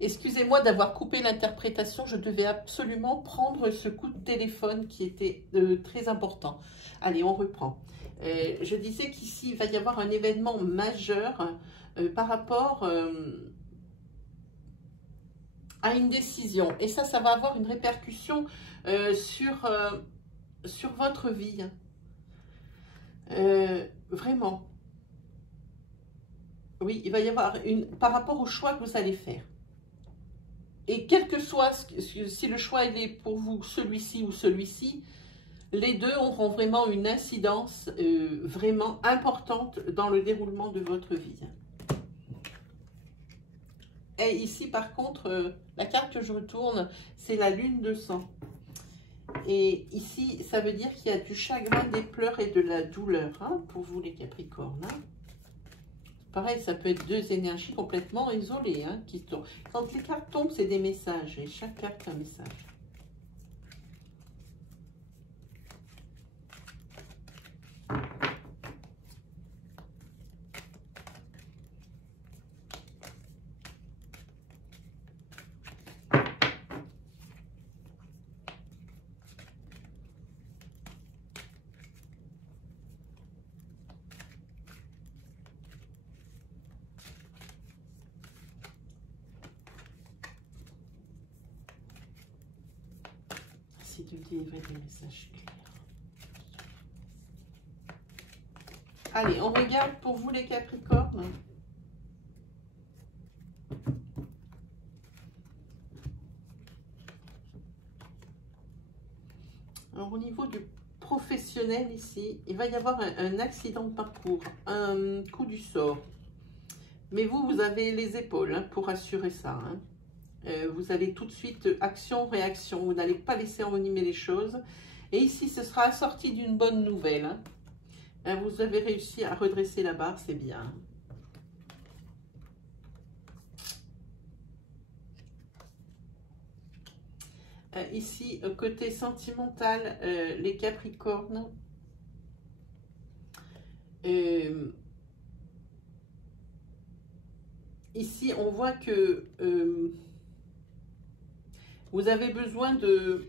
Excusez-moi d'avoir coupé l'interprétation, je devais absolument prendre ce coup de téléphone qui était très important. Allez, on reprend. Je disais qu'ici, il va y avoir un événement majeur par rapport à une décision. Et ça va avoir une répercussion sur votre vie. Vraiment. Oui, il va y avoir par rapport au choix que vous allez faire. Et quel que soit, si le choix il est pour vous celui-ci ou celui-ci, les deux auront vraiment une incidence vraiment importante dans le déroulement de votre vie. Et ici, par contre, la carte que je retourne, c'est la lune de sang. Et ici, ça veut dire qu'il y a du chagrin, des pleurs et de la douleur hein, pour vous les Capricornes. Hein. Pareil, ça peut être deux énergies complètement isolées hein, qui tombent. Quand les cartes tombent, c'est des messages. Et chaque carte a un message. De délivrer des messages clairs. Allez, on regarde pour vous les Capricornes. Alors au niveau du professionnel ici, il va y avoir un accident de parcours, un coup du sort. Mais vous avez les épaules hein, pour assurer ça. Hein. Vous allez tout de suite action, réaction. Vous n'allez pas laisser envenimer les choses. Et ici, ce sera assorti d'une bonne nouvelle. Hein. Vous avez réussi à redresser la barre, c'est bien. Ici, côté sentimental, les Capricornes. Ici, on voit que vous avez besoin de...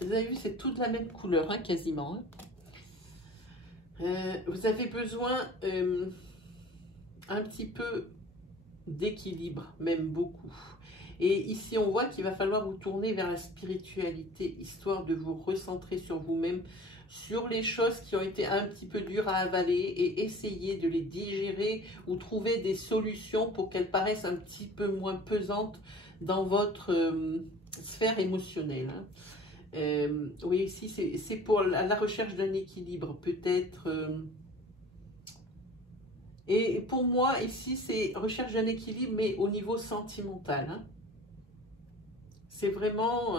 Vous avez vu, c'est toute la même couleur, hein, quasiment. Hein. Vous avez besoin un petit peu d'équilibre, même beaucoup. Et ici, on voit qu'il va falloir vous tourner vers la spiritualité, histoire de vous recentrer sur vous-même, sur les choses qui ont été un petit peu dures à avaler et essayer de les digérer ou trouver des solutions pour qu'elles paraissent un petit peu moins pesantes dans votre sphère émotionnelle. Hein. Oui, ici, c'est pour la recherche d'un équilibre, peut-être. Et pour moi, ici, c'est recherche d'un équilibre, mais au niveau sentimental. Hein. C'est vraiment...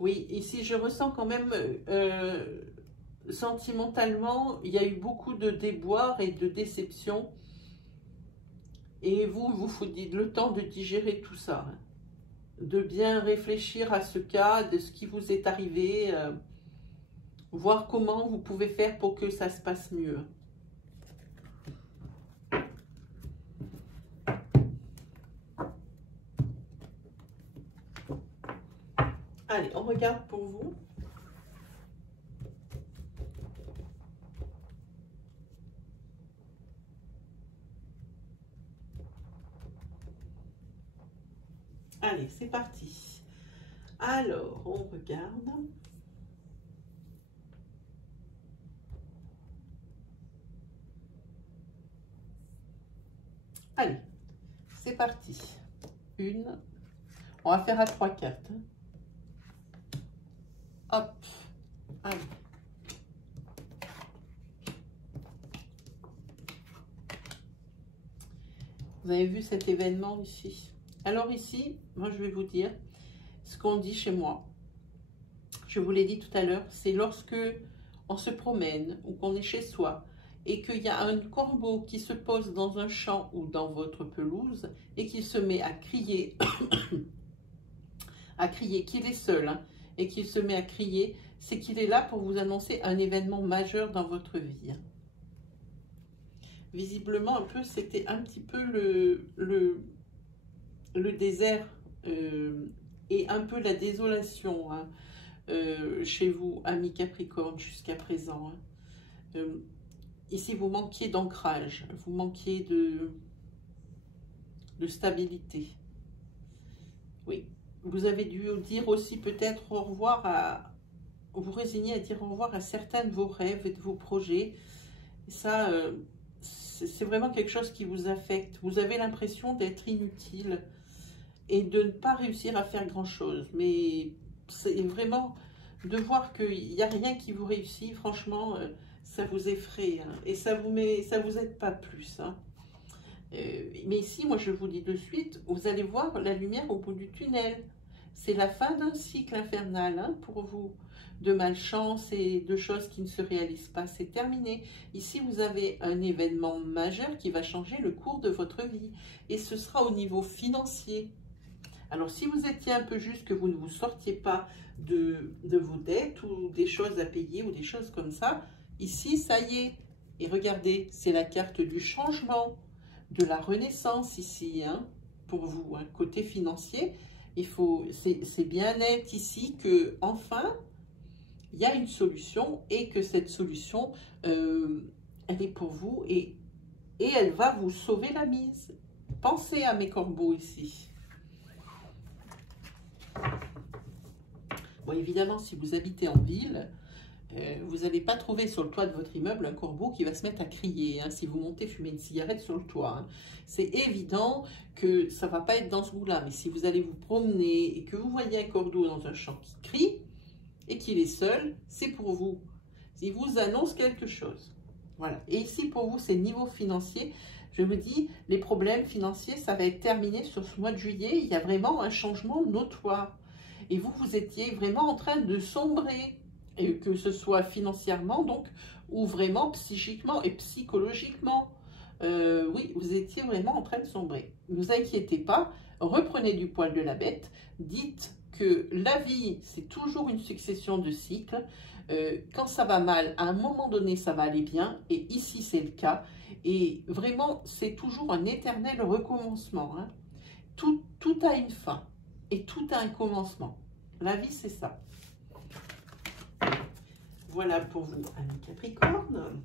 Oui, ici, je ressens quand même... sentimentalement, il y a eu beaucoup de déboires et de déceptions. Et vous faut le temps de digérer tout ça. Hein. De bien réfléchir à ce cas, de ce qui vous est arrivé. Voir comment vous pouvez faire pour que ça se passe mieux. Allez, on regarde pour vous. Allez, c'est parti. Alors, on regarde. Allez, c'est parti. Une. On va faire à 3 cartes. Hop. Allez. Vous avez vu cet événement ici? Alors ici, moi je vais vous dire ce qu'on dit chez moi. Je vous l'ai dit tout à l'heure, c'est lorsque on se promène ou qu'on est chez soi et qu'il y a un corbeau qui se pose dans un champ ou dans votre pelouse et qu'il se met à crier, qu'il est seul, hein, et qu'il se met à crier, c'est qu'il est là pour vous annoncer un événement majeur dans votre vie. Visiblement, un peu, c'était un petit peu le désert et un peu la désolation chez vous, amis Capricorne, jusqu'à présent. Ici, vous manquiez d'ancrage, vous manquiez de stabilité. Oui, vous avez dû dire aussi peut-être au revoir vous résigner à dire au revoir à certains de vos rêves et de vos projets. Et ça, c'est vraiment quelque chose qui vous affecte. Vous avez l'impression d'être inutile et de ne pas réussir à faire grand-chose. Mais c'est vraiment de voir qu'il n'y a rien qui vous réussit, franchement, ça vous effraie. Hein, et ça vous aide pas plus. Hein. Mais ici, moi je vous dis de suite, vous allez voir la lumière au bout du tunnel. C'est la fin d'un cycle infernal hein, pour vous, de malchance et de choses qui ne se réalisent pas. C'est terminé. Ici, vous avez un événement majeur qui va changer le cours de votre vie. Et ce sera au niveau financier. Alors, si vous étiez un peu juste, que vous ne vous sortiez pas de vos dettes ou des choses à payer ou des choses comme ça, ici, ça y est. Et regardez, c'est la carte du changement, de la renaissance ici, hein, pour vous, hein, côté financier. C'est bien net ici que enfin il y a une solution et que cette solution, elle est pour vous et elle va vous sauver la mise. Pensez à mes corbeaux ici. Bon, évidemment, si vous habitez en ville, vous n'allez pas trouver sur le toit de votre immeuble un corbeau qui va se mettre à crier hein, si vous montez fumer une cigarette sur le toit. Hein. C'est évident que ça ne va pas être dans ce goût-là. Mais si vous allez vous promener et que vous voyez un corbeau dans un champ qui crie et qu'il est seul, c'est pour vous. Il vous annonce quelque chose. Voilà. Et ici, pour vous, c'est niveau financier. Je me dis, les problèmes financiers, ça va être terminé sur ce mois de juillet. Il y a vraiment un changement notoire. Et vous, vous étiez vraiment en train de sombrer. Et que ce soit financièrement donc, ou vraiment psychiquement et psychologiquement. Oui, vous étiez vraiment en train de sombrer. Ne vous inquiétez pas, reprenez du poil de la bête, dites que la vie, c'est toujours une succession de cycles. Quand ça va mal, à un moment donné, ça va aller bien, et ici, c'est le cas. Et vraiment, c'est toujours un éternel recommencement. Hein. Tout a une fin, et tout a un commencement. La vie, c'est ça. Voilà pour vous, amis Capricorne.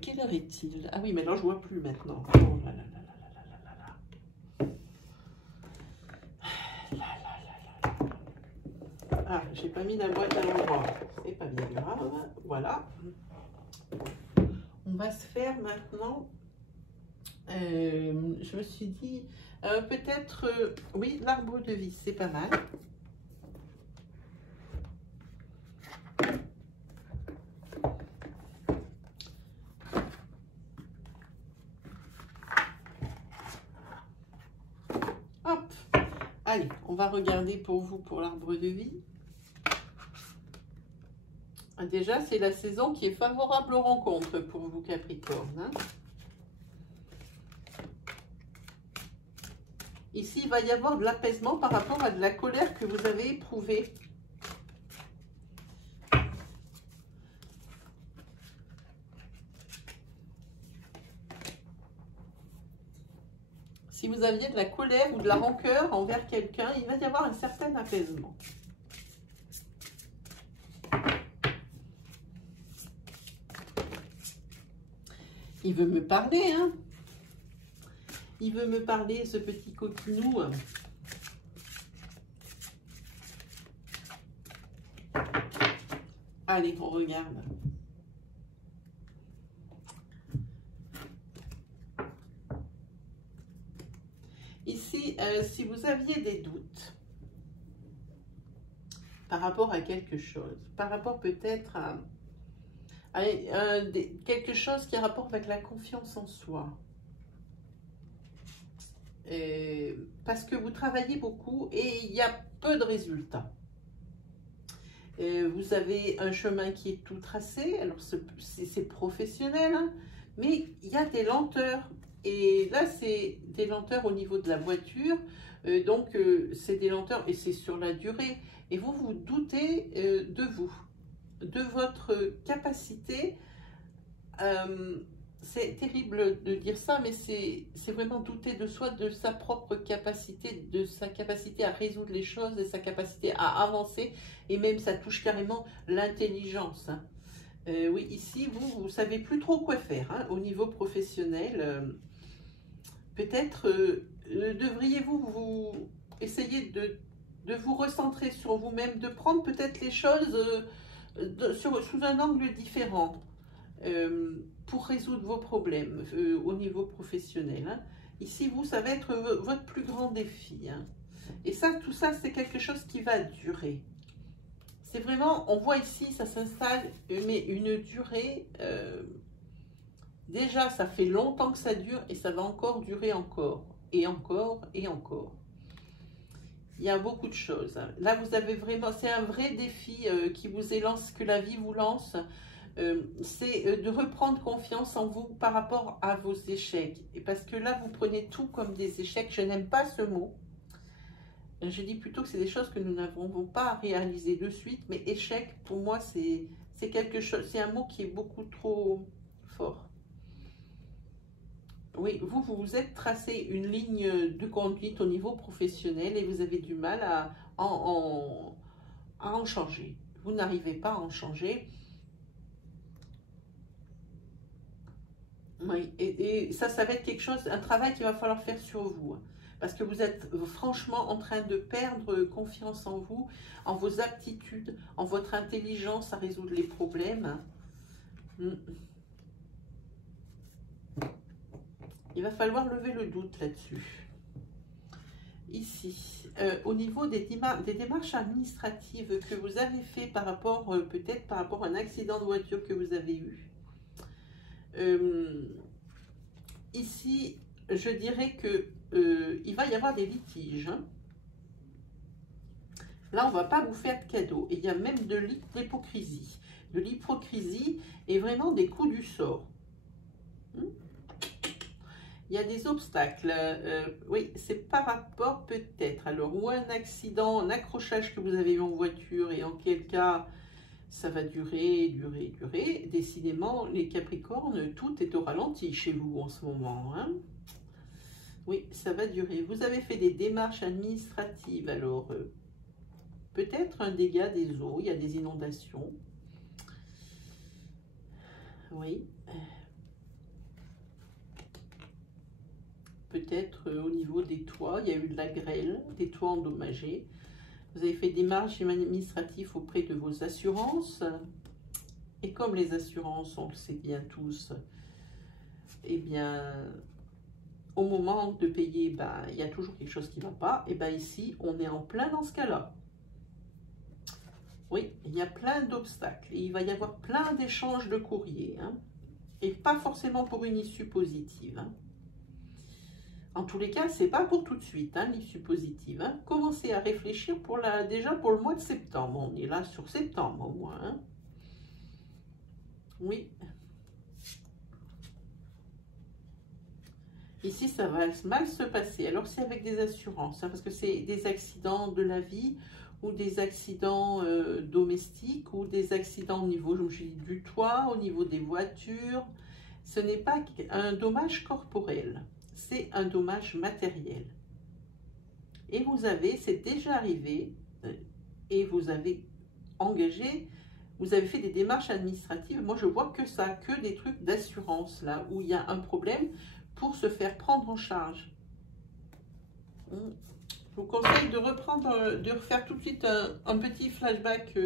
Quelle heure est-il? Ah oui, mais là, je ne vois plus maintenant. Oh là là là là là là là là. Ah, j'ai pas mis la boîte à l'endroit. C'est pas bien grave. Voilà. On va se faire maintenant. Je me suis dit, peut-être, oui, l'arbre de vie, c'est pas mal. Allez, on va regarder pour vous, pour l'arbre de vie. Déjà, c'est la saison qui est favorable aux rencontres pour vous, Capricorne. Hein. Ici, il va y avoir de l'apaisement par rapport à de la colère que vous avez éprouvée. Si vous aviez de la colère ou de la rancœur envers quelqu'un, il va y avoir un certain apaisement. Il veut me parler, hein? Il veut me parler, ce petit coquinou. Allez, on regarde. Ici, si vous aviez des doutes par rapport à quelque chose, par rapport peut-être à quelque chose qui a rapport avec la confiance en soi, parce que vous travaillez beaucoup et il y a peu de résultats. Vous avez un chemin qui est tout tracé, alors c'est professionnel, hein, mais il y a des lenteurs Et là, c'est des lenteurs au niveau de la voiture. Donc, c'est des lenteurs et c'est sur la durée. Et vous, vous doutez de vous, de votre capacité. C'est terrible de dire ça, mais c'est vraiment douter de soi, de sa propre capacité, de sa capacité à résoudre les choses, de sa capacité à avancer. Et même, ça touche carrément l'intelligence. Hein. Oui, ici, vous ne savez plus trop quoi faire hein, au niveau professionnel. Peut-être devriez-vous vous essayer de vous recentrer sur vous-même, de prendre peut-être les choses sous un angle différent pour résoudre vos problèmes au niveau professionnel. Hein. Ici, vous, ça va être votre plus grand défi. Hein. Et ça, tout ça, c'est quelque chose qui va durer. C'est vraiment, on voit ici, ça s'installe, mais une durée, déjà, ça fait longtemps que ça dure et ça va encore durer encore, et encore, et encore. Il y a beaucoup de choses. Hein. Là, vous avez vraiment, c'est un vrai défi qui vous est lancé, que la vie vous lance, c'est de reprendre confiance en vous par rapport à vos échecs. Et parce que là, vous prenez tout comme des échecs, je n'aime pas ce mot. Je dis plutôt que c'est des choses que nous n'avons pas réalisées de suite, mais échec, pour moi, c'est quelque chose, c'est un mot qui est beaucoup trop fort. Oui, vous vous êtes tracé une ligne de conduite au niveau professionnel et vous avez du mal à en changer. Vous n'arrivez pas à en changer. Oui, et ça va être quelque chose, un travail qu'il va falloir faire sur vous. Parce que vous êtes franchement en train de perdre confiance en vous, en vos aptitudes, en votre intelligence à résoudre les problèmes. Il va falloir lever le doute là-dessus. Ici, au niveau des démarches administratives que vous avez fait par rapport, peut-être par rapport à un accident de voiture que vous avez eu. Ici, je dirais que il va y avoir des litiges. Hein. Là, on ne va pas vous faire de cadeaux. Et il y a même de l'hypocrisie. De l'hypocrisie et vraiment des coups du sort. Il y a des obstacles. Oui, c'est par rapport peut-être. Alors, ou un accident, un accrochage que vous avez eu en voiture et en quel cas ça va durer, durer, durer. Décidément, les Capricornes, tout est au ralenti chez vous en ce moment. Hein. Oui, ça va durer. Vous avez fait des démarches administratives. Alors, peut-être un dégât des eaux. Il y a des inondations. Oui. Peut-être au niveau des toits, il y a eu de la grêle, des toits endommagés. Vous avez fait des démarches administratives auprès de vos assurances. Et comme les assurances, on le sait bien tous, eh bien, au moment de payer, ben, il y a toujours quelque chose qui ne va pas. Et bien ici, on est en plein dans ce cas-là. Oui, il y a plein d'obstacles. Il va y avoir plein d'échanges de courrier. Hein, et pas forcément pour une issue positive. Hein. En tous les cas, ce n'est pas pour tout de suite, hein, l'issue positive. Hein. Commencez à réfléchir déjà pour le mois de septembre. On est là sur septembre au moins. Hein. Oui. Ici, ça va mal se passer. Alors, c'est avec des assurances, hein, parce que c'est des accidents de la vie ou des accidents domestiques ou des accidents au niveau, je me suis dit, du toit, au niveau des voitures. Ce n'est pas un dommage corporel. C'est un dommage matériel. Et vous avez, c'est déjà arrivé, et vous avez engagé, vous avez fait des démarches administratives. Moi, je vois que ça, que des trucs d'assurance, là, où il y a un problème pour se faire prendre en charge. Je vous conseille de refaire tout de suite un petit flashback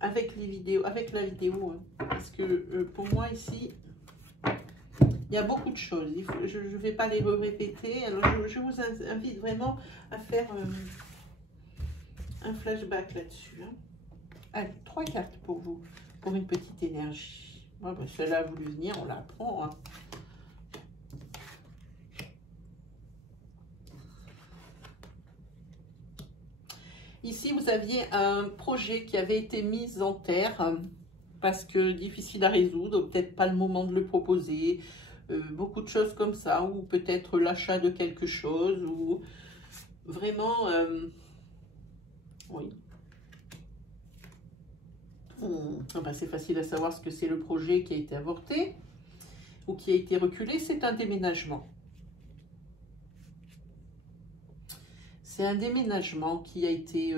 avec les vidéos, avec la vidéo, hein, parce que pour moi, ici, il y a beaucoup de choses. Je ne vais pas les répéter. Alors, je vous invite vraiment à faire un flashback là-dessus. Hein. Allez, 3 cartes pour vous, pour une petite énergie. Ouais, ben, celle-là a voulu venir, on la prend. Hein. Ici, vous aviez un projet qui avait été mis en terre parce que difficile à résoudre, peut-être pas le moment de le proposer. beaucoup de choses comme ça, ou peut-être l'achat de quelque chose, ou vraiment, oui. Ah ben, c'est facile à savoir ce que c'est le projet qui a été avorté, ou qui a été reculé, c'est un déménagement. C'est un déménagement qui a été...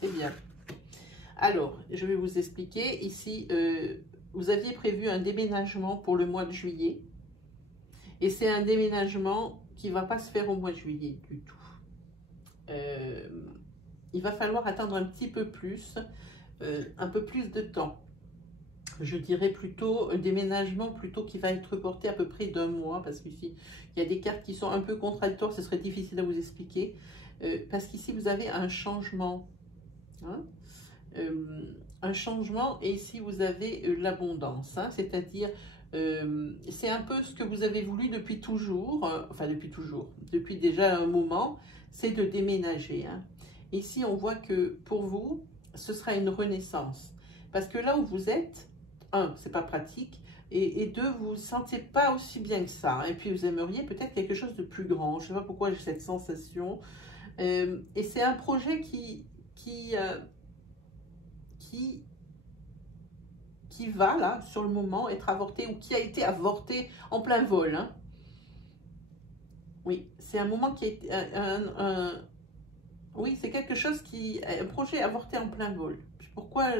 c'est bien. Alors, je vais vous expliquer. Ici, vous aviez prévu un déménagement pour le mois de juillet. Et c'est un déménagement qui ne va pas se faire au mois de juillet du tout. Il va falloir attendre un petit peu plus de temps. Je dirais plutôt un déménagement plutôt qui va être reporté à peu près d'1 mois, parce qu'ici, il y a des cartes qui sont un peu contradictoires, ce serait difficile à vous expliquer. Parce qu'ici, vous avez un changement. Hein, un changement, et ici, vous avez l'abondance. Hein, c'est-à-dire, c'est un peu ce que vous avez voulu depuis toujours, enfin depuis toujours, depuis déjà un moment, c'est de déménager. Hein. Ici, on voit que pour vous, ce sera une renaissance. Parce que là où vous êtes, un, c'est pas pratique, et deux, vous ne vous sentez pas aussi bien que ça. Et puis, vous aimeriez peut-être quelque chose de plus grand. Je ne sais pas pourquoi j'ai cette sensation. Et c'est un projet qui va, là, sur le moment, être avorté, ou qui a été avorté en plein vol. Hein. Oui, c'est un moment qui a été... oui, c'est quelque chose qui... Un projet avorté en plein vol. Pourquoi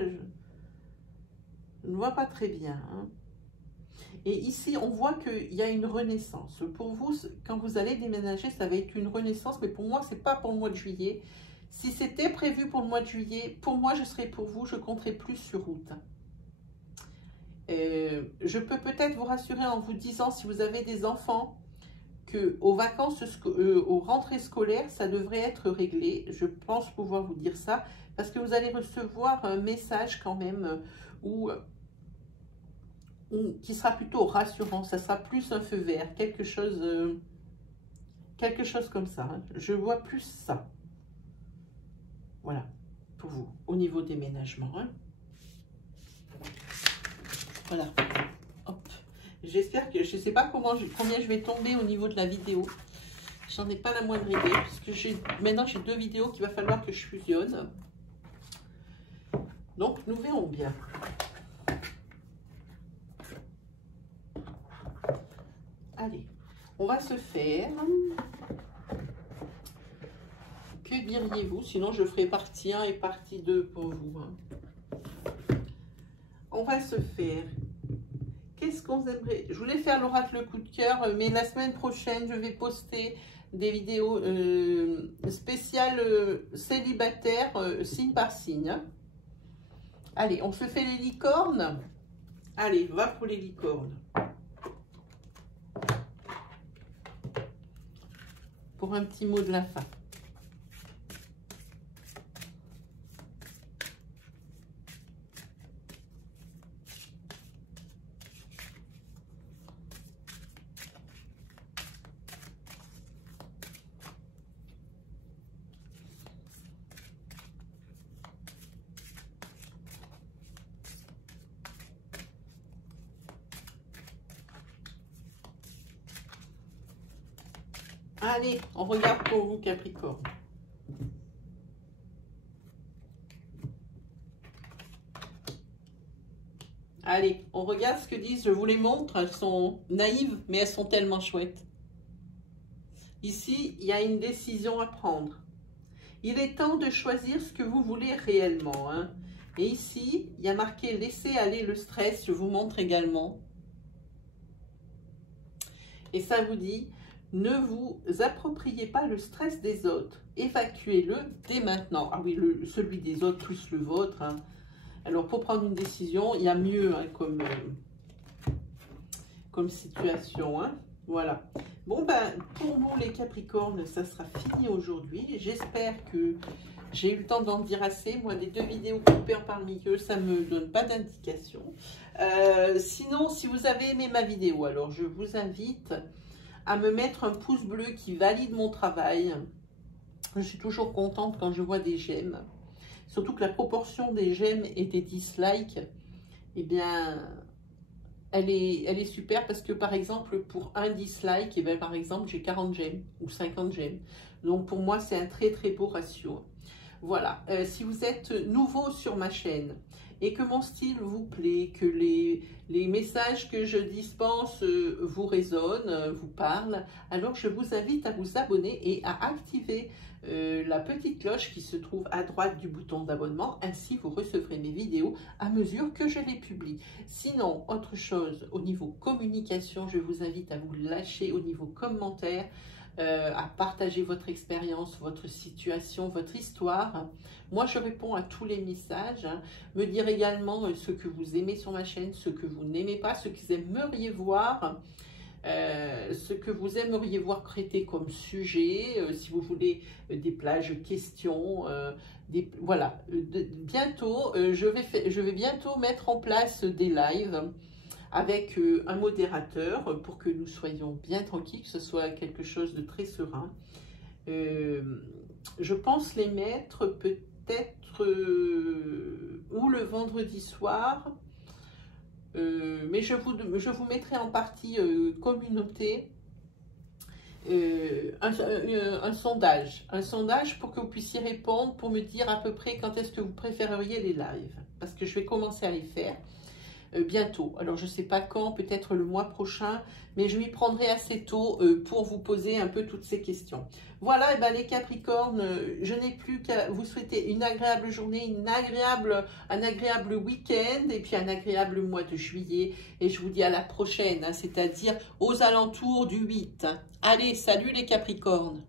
je ne vois pas très bien. Hein. Et ici, on voit qu'il y a une renaissance. Pour vous, quand vous allez déménager, ça va être une renaissance. Mais pour moi, ce n'est pas pour le mois de juillet. Si c'était prévu pour le mois de juillet, pour moi, je serais pour vous, je compterais plus sur route. Je peux peut-être vous rassurer en vous disant, si vous avez des enfants, qu'aux vacances, aux rentrées scolaires, ça devrait être réglé. Je pense pouvoir vous dire ça, parce que vous allez recevoir un message quand même qui sera plutôt rassurant. Ça sera plus un feu vert, quelque chose comme ça. Hein. Je vois plus ça. Voilà, pour vous, au niveau déménagement. Hein. Voilà. Hop. J'espère que, je ne sais pas combien je vais tomber au niveau de la vidéo. J'en ai pas la moindre idée, puisque maintenant j'ai 2 vidéos qu'il va falloir que je fusionne. Donc, nous verrons bien. Allez, on va se faire... Que diriez-vous? Sinon, je ferai partie 1 et partie 2 pour vous. Hein. On va se faire... Qu'est-ce qu'on aimerait? Je voulais faire l'oracle coup de cœur, mais la semaine prochaine, je vais poster des vidéos spéciales célibataires, signe par signe. Hein. Allez, on se fait les licornes. Allez, va pour les licornes. Pour un petit mot de la fin. Allez, on regarde pour vous, Capricorne. Allez, on regarde ce que disent, je vous les montre, elles sont naïves, mais elles sont tellement chouettes. Ici, il y a une décision à prendre. Il est temps de choisir ce que vous voulez réellement. Hein. Et ici, il y a marqué « Laissez aller le stress », je vous montre également. Et ça vous dit « Ne vous appropriez pas le stress des autres, évacuez-le dès maintenant. » Ah oui, celui des autres plus le vôtre. Hein. Alors, pour prendre une décision, il y a mieux hein, comme situation. Hein. Voilà. Bon, ben, pour vous, les Capricornes, ça sera fini aujourd'hui. J'espère que j'ai eu le temps d'en dire assez. Moi, des 2 vidéos coupées en par milieu, ça ne me donne pas d'indication. Sinon, si vous avez aimé ma vidéo, alors je vous invite à me mettre un pouce bleu qui valide mon travail. Je suis toujours contente quand je vois des j'aime. Surtout que la proportion des j'aime et des dislikes eh bien, elle est super parce que par exemple, pour un dislike, eh bien, par exemple, j'ai 40 j'aime ou 50 j'aime. Donc pour moi, c'est un très très beau ratio. Voilà, si vous êtes nouveau sur ma chaîne et que mon style vous plaît, que les messages que je dispense vous résonnent, vous parlent, alors je vous invite à vous abonner et à activer la petite cloche qui se trouve à droite du bouton d'abonnement. Ainsi, vous recevrez mes vidéos à mesure que je les publie. Sinon, autre chose, au niveau communication, je vous invite à vous lâcher au niveau commentaire, à partager votre expérience, votre situation, votre histoire. Moi, je réponds à tous les messages. Hein. Me dire également ce que vous aimez sur ma chaîne, ce que vous n'aimez pas, ce que vous aimeriez voir, ce que vous aimeriez voir traité comme sujet, si vous voulez des plages questions. Voilà. Bientôt, je vais bientôt mettre en place des lives avec un modérateur pour que nous soyons bien tranquilles, que ce soit quelque chose de très serein. Je pense les mettre peut-être ou le vendredi soir, mais je vous mettrai en partie communauté un sondage pour que vous puissiez répondre, pour me dire à peu près quand est-ce que vous préféreriez les lives, parce que je vais commencer à les faire. Bientôt. Alors, je ne sais pas quand, peut-être le mois prochain, mais je m'y prendrai assez tôt pour vous poser un peu toutes ces questions. Voilà, et ben, les Capricornes, je n'ai plus qu'à vous souhaiter une agréable journée, un agréable week-end et puis un agréable mois de juillet. Et je vous dis à la prochaine, hein, c'est-à-dire aux alentours du 8. Allez, salut les Capricornes!